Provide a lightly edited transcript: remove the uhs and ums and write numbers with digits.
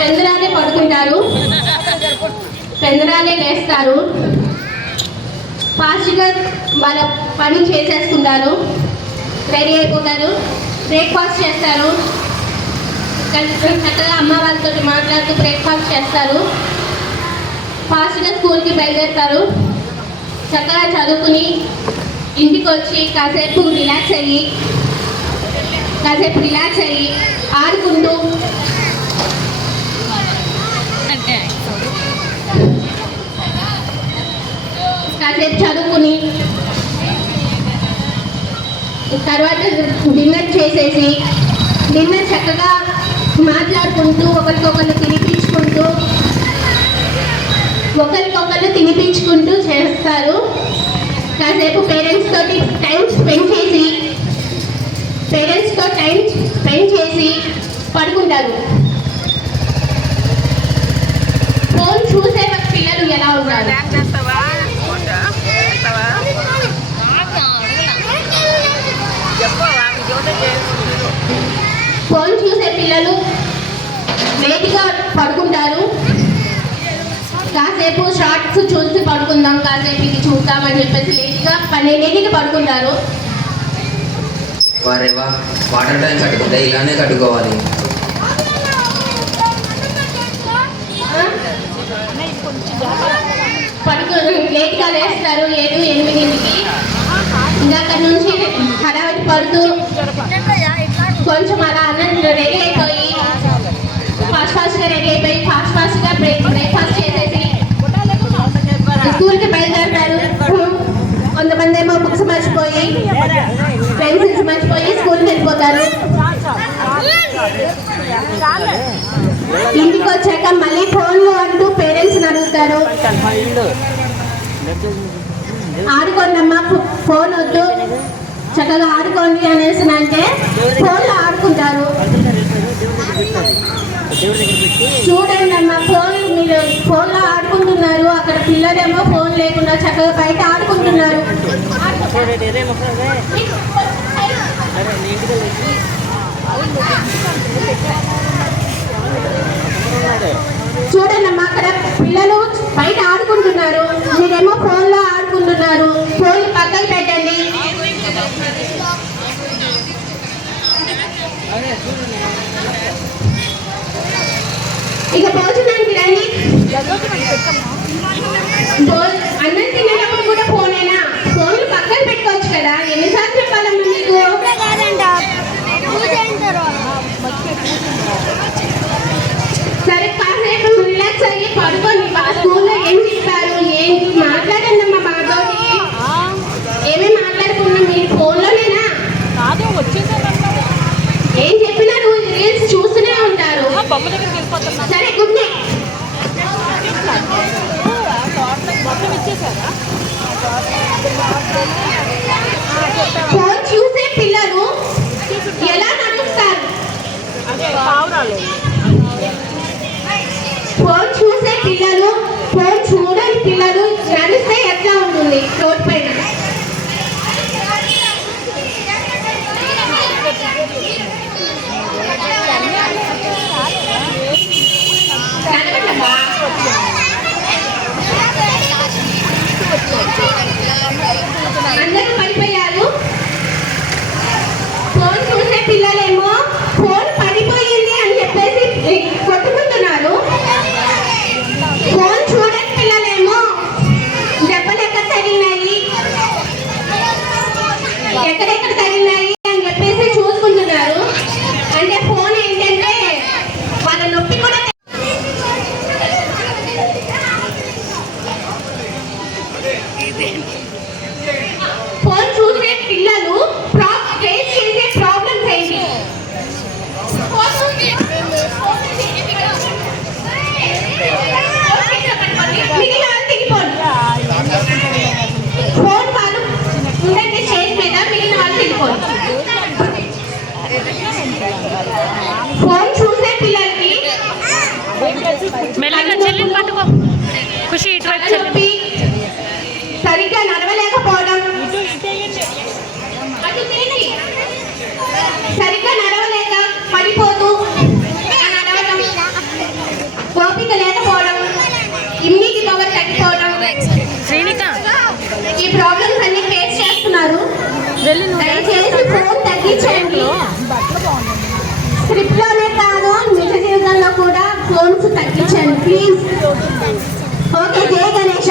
పెందరాలే పడుకుంటారు, పెందరాలే లేస్తారు, ఫాస్ట్గా వాళ్ళ పని చేసేసుకుంటారు, రెడీ అయిపోతారు, బ్రేక్ఫాస్ట్ చేస్తారు, చక్కగా అమ్మ వాళ్ళతో మాట్లాడుతూ బ్రేక్ఫాస్ట్ చేస్తారు, ఫాస్ట్గా స్కూల్కి బయలుదేరుతారు, చక్కగా చదువుకుని ఇంటికి వచ్చి కాసేపు రిలాక్స్ అయ్యి ఆడుకుంటూ కాసేపు చదువుకుని తర్వాత డిన్నర్ చేసేసి డిన్నర్ చక్కగా మాట్లాడుకుంటూ ఒకరికొకరు తినిపించుకుంటూ చేస్తారు. కాసేపు పేరెంట్స్తో టైం స్పెండ్ చేసి పడుకుంటారు. ఫోన్ చూసే పిల్లలు ఎలా ఉన్నారు? ఫోన్ చూసే పిల్లలు లేట్గా పడుకుంటారు. కాసేపు షార్ట్స్ చూసి పడుకుందాం, కాసేపు ఇది చూద్దామని చెప్పేసి లేట్గా పడుకుంటారు. వారేవా వాటర్ ట్యాంక్ కట్టుకుంటే ఇలానే కట్టుకోవాలి. లేట్గా లేస్తారు 7-8కి. ఇంకా అక్కడి నుంచి హడావిడి పడుతూ కొంచెం అలా రెడీ అయిపోయి ఫాస్ట్గా బ్రేక్ఫాస్ట్ చేసేసి స్కూల్కి బయలుదేరుతారు. కొంతమంది ఏమో బుక్స్ మర్చిపోయి పెన్సిల్స్ మర్చిపోయి స్కూల్కి వెళ్ళిపోతారు. ఇంటికి వచ్చాక మళ్ళీ ఫోన్లు అంటూ పేరెంట్స్ని అడుగుతారు, ఆడుకోండమ్మా, ఫోన్ వద్దు, చక్కగా ఆడుకోండి అనేసి అంటే ఫోన్లో ఆడుకుంటారు. చూడండి అమ్మా, మీరు ఫోన్లో ఆడుకుంటున్నారు, అక్కడ పిల్లలేమో ఫోన్ లేకుండా చక్కగా బయట ఆడుకుంటున్నారు. చూడండి అమ్మా, అక్కడ పిల్లలు బయట ఆడుకుంటున్నారు, మీరేమో ఫోన్లో ఆడుకుంటున్నారు, ఫోన్ పక్కన పెట్టండి. ఇక భోజనానికి రండి. అన్నం తినేటప్పుడు కూడా ఫోనేనా? ఫోన్లు పక్కన పెట్టుకోవచ్చు కదా, ఎన్నిసార్లు చెప్పాలమ్మా మీకు? సరే, కాసేపు రిలాక్స్ అయ్యి పడుకోండి. స్కూల్లో ఏం చెప్పారు, ఏంటి మాట్లాడండి అమ్మా బాతోటి. ఏమేమి మాట్లాడుకున్నాం? మీరు ఫోన్లోనేనా? ఏం చెప్పినా నువ్వు రీల్స్ చూస్తూనే ఉంటారు. సరే, గుడ్ నైట్. ఫోన్ చూసే పిల్లలు ఎలా నడుస్తారు? ఫోన్ చూసే పిల్లలు, ఫోన్ చూడని పిల్లలు నడిస్తే ఎట్లా ఉంటుంది రోడ్ పైన? అందరూ పడిపోయారు. ఫోన్ చూసే పిల్లలేమో ఫోన్ పడిపోయింది అని చెప్పేసి కొట్టుకుంటున్నారు. ఫోన్ చూడని పిల్లలేమో దెబ్బలు ఎక్కడ తగిలినాయి, ఎక్కడెక్కడ తగిలినాయి అని చెప్పేసి చూసుకుంటున్నారు. అంటే ఫోన్ ఏంటంటే వాళ్ళ నొప్పి కూడా ఫోన్ చూసే పిల్లలు ఫేస్ చేసే ప్రాబ్లమ్స్ ఏంటి? ఫోన్ వాళ్ళు ఉండండి స్టేజ్ మీద, మిగిలిన వాళ్ళు తిరిగిపోండి. ఫోన్ చూసే పిల్లలకి నొప్పి, సరిగ్గా నడవలేకపోవడం, సరిగ్గా నడవలేక పడిపోతూ నడవడం, తగ్గించండి. స్క్రిప్ట్ లోనే కాదు నిజ జీవితంలో కూడా ఫోన్స్ తగ్గించండి ప్లీజ్. ఓకే, జై గణేష.